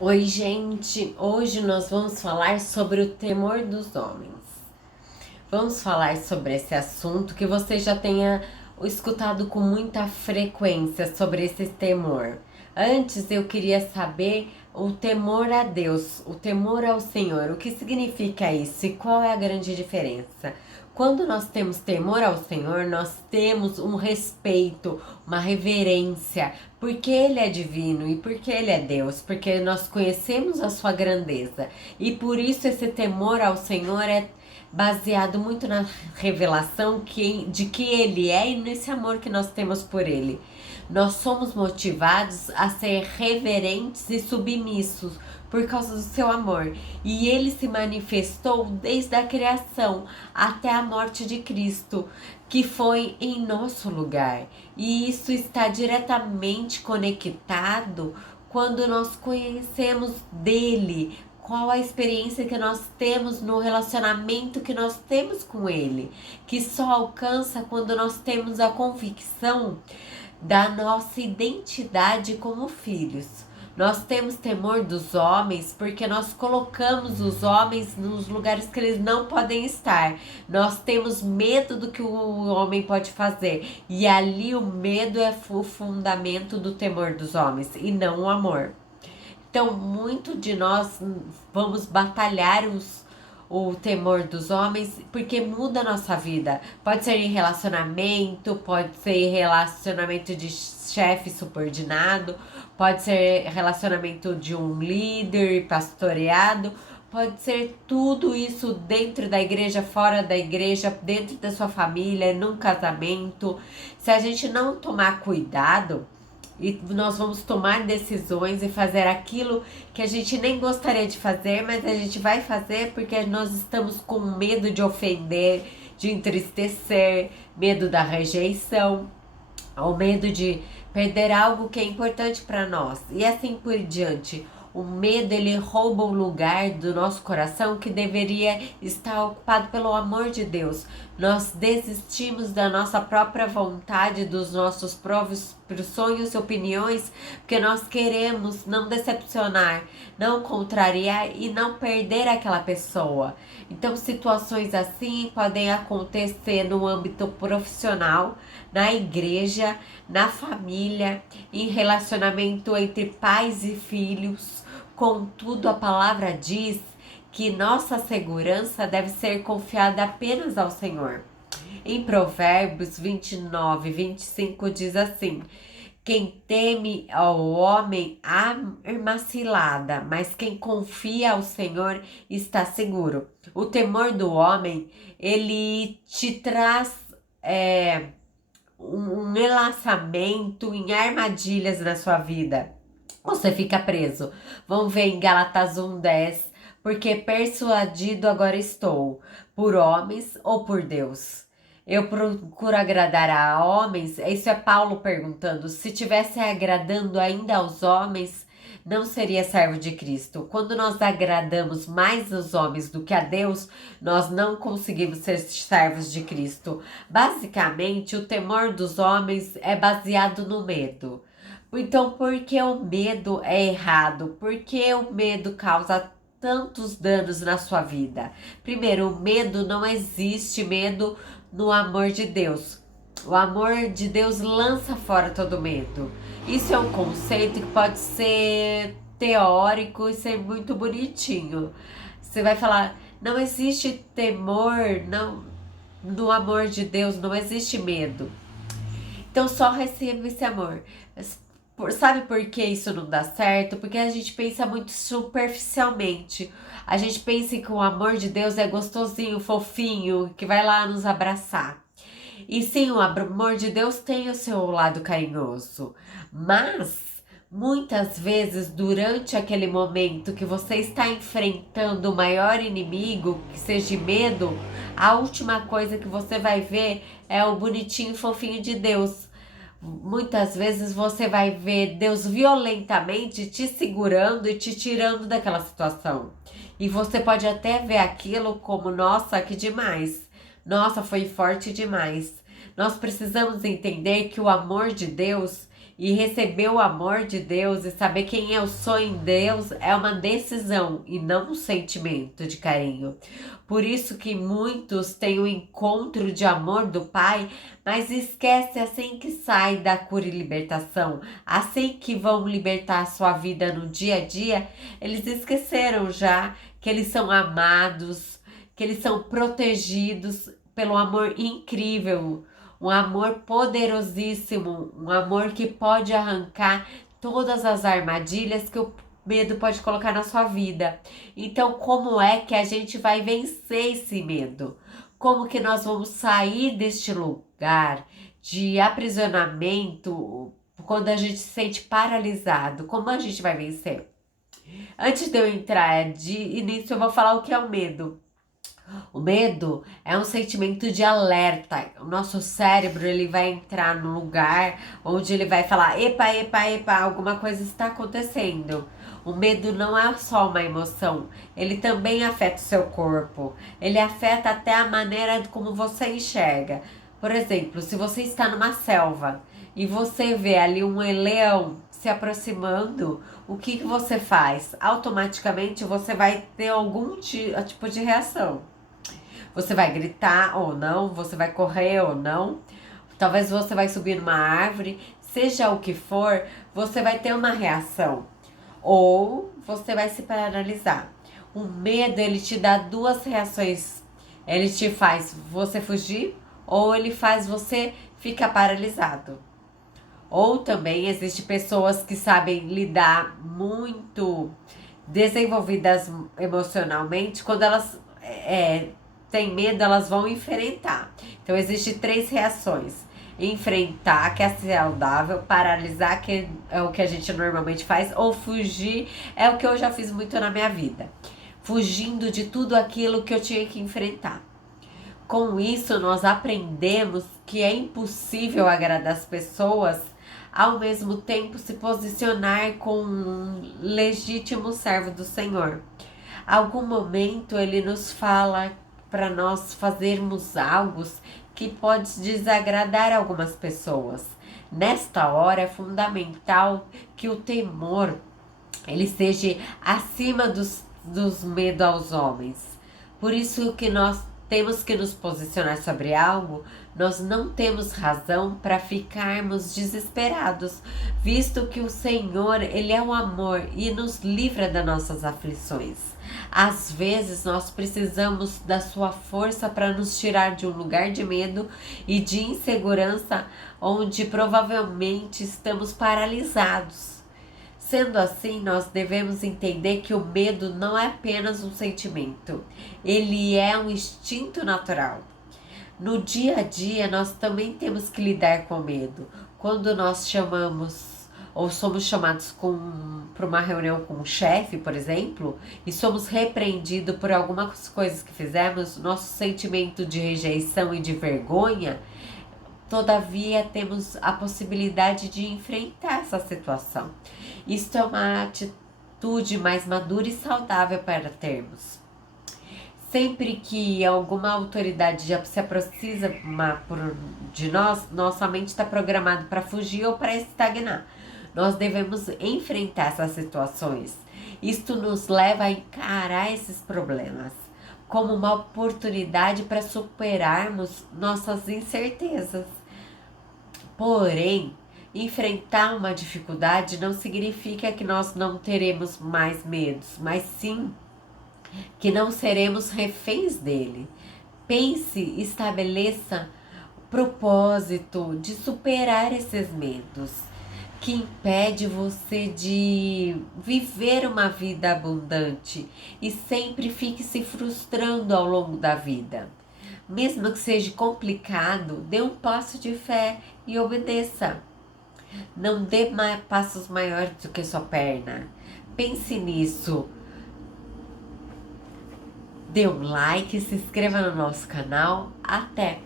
Oi, gente! Hoje nós vamos falar sobre o temor dos homens. Vamos falar sobre esse assunto que você já tenha escutado com muita frequência sobre esse temor. Antes eu queria saber o temor a Deus, o temor ao Senhor. O que significa isso e qual é a grande diferença? Quando nós temos temor ao Senhor, nós temos um respeito, uma reverência, porque Ele é divino e porque Ele é Deus, porque nós conhecemos a sua grandeza. E por isso esse temor ao Senhor é baseado muito na revelação de que Ele é e nesse amor que nós temos por Ele. Nós somos motivados a ser reverentes e submissos por causa do seu amor. E ele se manifestou desde a criação até a morte de Cristo, que foi em nosso lugar. E isso está diretamente conectado quando nós conhecemos dele, qual a experiência que nós temos no relacionamento que nós temos com ele, que só alcança quando nós temos a convicção da nossa identidade como filhos. Nós temos temor dos homens porque nós colocamos os homens nos lugares que eles não podem estar. Nós temos medo do que o homem pode fazer. E ali o medo é o fundamento do temor dos homens e não o amor. Então, muito de nós vamos batalhar o temor dos homens porque muda a nossa vida. Pode ser em relacionamento, pode ser em relacionamento de chefe subordinado, pode ser relacionamento de um líder pastoreado, pode ser tudo isso dentro da igreja, fora da igreja, dentro da sua família, num casamento. Se a gente não tomar cuidado, e nós vamos tomar decisões e fazer aquilo que a gente nem gostaria de fazer, mas a gente vai fazer porque nós estamos com medo de ofender, de entristecer, medo da rejeição, ou medo de perder algo que é importante para nós. E assim por diante. O medo, ele rouba o lugar do nosso coração que deveria estar ocupado pelo amor de Deus. Nós desistimos da nossa própria vontade, dos nossos próprios sonhos e opiniões, porque nós queremos não decepcionar, não contrariar e não perder aquela pessoa. Então, situações assim podem acontecer no âmbito profissional, na igreja, na família, em relacionamento entre pais e filhos. Contudo, a palavra diz que nossa segurança deve ser confiada apenas ao Senhor. Em Provérbios 29:25 diz assim: quem teme ao homem arma cilada, mas quem confia ao Senhor está seguro. O temor do homem, ele te traz um enlaçamento em armadilhas na sua vida. Você fica preso. Vamos ver em Gálatas 1:10. Porque persuadido agora estou, por homens ou por Deus. Eu procuro agradar a homens. Isso é Paulo perguntando. Se tivesse agradando ainda aos homens, não seria servo de Cristo. Quando nós agradamos mais os homens do que a Deus, nós não conseguimos ser servos de Cristo. Basicamente, o temor dos homens é baseado no medo. Então, por que o medo é errado? Por que o medo causa tantos danos na sua vida? Primeiro, o medo não existe medo no amor de Deus. O amor de Deus lança fora todo medo. Isso é um conceito que pode ser teórico e ser muito bonitinho. Você vai falar, não existe temor, não, no amor de Deus não existe medo. Então só receba esse amor. Sabe por que isso não dá certo? Porque a gente pensa muito superficialmente. A gente pensa que o amor de Deus é gostosinho, fofinho, que vai lá nos abraçar. E sim, o amor de Deus tem o seu lado carinhoso. Mas muitas vezes, durante aquele momento que você está enfrentando o maior inimigo, que seja medo, a última coisa que você vai ver é o bonitinho e fofinho de Deus. Muitas vezes você vai ver Deus violentamente te segurando e te tirando daquela situação. E você pode até ver aquilo como, nossa, que demais. Nossa, foi forte demais. Nós precisamos entender que o amor de Deus E receber o amor de Deus e saber quem eu sou em Deus é uma decisão e não um sentimento de carinho. Por isso que muitos têm o encontro de amor do Pai, mas esquece assim que sai da cura e libertação, assim que vão libertar a sua vida no dia a dia, eles esqueceram já que eles são amados, que eles são protegidos pelo amor incrível, um amor poderosíssimo, um amor que pode arrancar todas as armadilhas que o medo pode colocar na sua vida. Então, como é que a gente vai vencer esse medo? Como que nós vamos sair deste lugar de aprisionamento quando a gente se sente paralisado? Como a gente vai vencer? Antes de eu entrar de início, eu vou falar o que é o medo. O medo é um sentimento de alerta. O nosso cérebro ele vai entrar no lugar onde ele vai falar: epa, epa, epa, alguma coisa está acontecendo. O medo não é só uma emoção, ele também afeta o seu corpo. Ele afeta até a maneira como você enxerga. Por exemplo, se você está numa selva e você vê ali um leão se aproximando, o que você faz? Automaticamente você vai ter algum tipo de reação. Você vai gritar ou não, você vai correr ou não, talvez você vai subir numa árvore, seja o que for, você vai ter uma reação ou você vai se paralisar. O medo, ele te dá duas reações. Ele te faz você fugir ou ele faz você ficar paralisado. Ou também existe pessoas que sabem lidar muito desenvolvidas emocionalmente, quando elas têm medo, elas vão enfrentar. Então, existem três reações. Enfrentar, que é saudável, paralisar, que é o que a gente normalmente faz, ou fugir, é o que eu já fiz muito na minha vida. Fugindo de tudo aquilo que eu tinha que enfrentar. Com isso, nós aprendemos que é impossível agradar as pessoas, ao mesmo tempo se posicionar como um legítimo servo do Senhor. Algum momento ele nos fala para nós fazermos algo que pode desagradar algumas pessoas. Nesta hora é fundamental que o temor ele seja acima dos medos aos homens. Por isso que nós temos que nos posicionar sobre algo, nós não temos razão para ficarmos desesperados, visto que o Senhor, Ele é um amor e nos livra das nossas aflições. Às vezes nós precisamos da sua força para nos tirar de um lugar de medo e de insegurança, onde provavelmente estamos paralisados. Sendo assim, nós devemos entender que o medo não é apenas um sentimento, ele é um instinto natural. No dia a dia, nós também temos que lidar com o medo. Quando nós chamamos ou somos chamados para uma reunião com um chefe, por exemplo, e somos repreendidos por algumas coisas que fizemos, nosso sentimento de rejeição e de vergonha, todavia temos a possibilidade de enfrentar essa situação. Isto é uma atitude mais madura e saudável para termos. Sempre que alguma autoridade já se aproxima de nós, nossa mente está programada para fugir ou para estagnar. Nós devemos enfrentar essas situações. Isto nos leva a encarar esses problemas como uma oportunidade para superarmos nossas incertezas. Porém, enfrentar uma dificuldade não significa que nós não teremos mais medos, mas sim que não seremos reféns dele. Pense e estabeleça o propósito de superar esses medos, que impede você de viver uma vida abundante e sempre fique se frustrando ao longo da vida. Mesmo que seja complicado, dê um passo de fé e obedeça. Não dê passos maiores do que sua perna. Pense nisso. Dê um like, se inscreva no nosso canal. Até!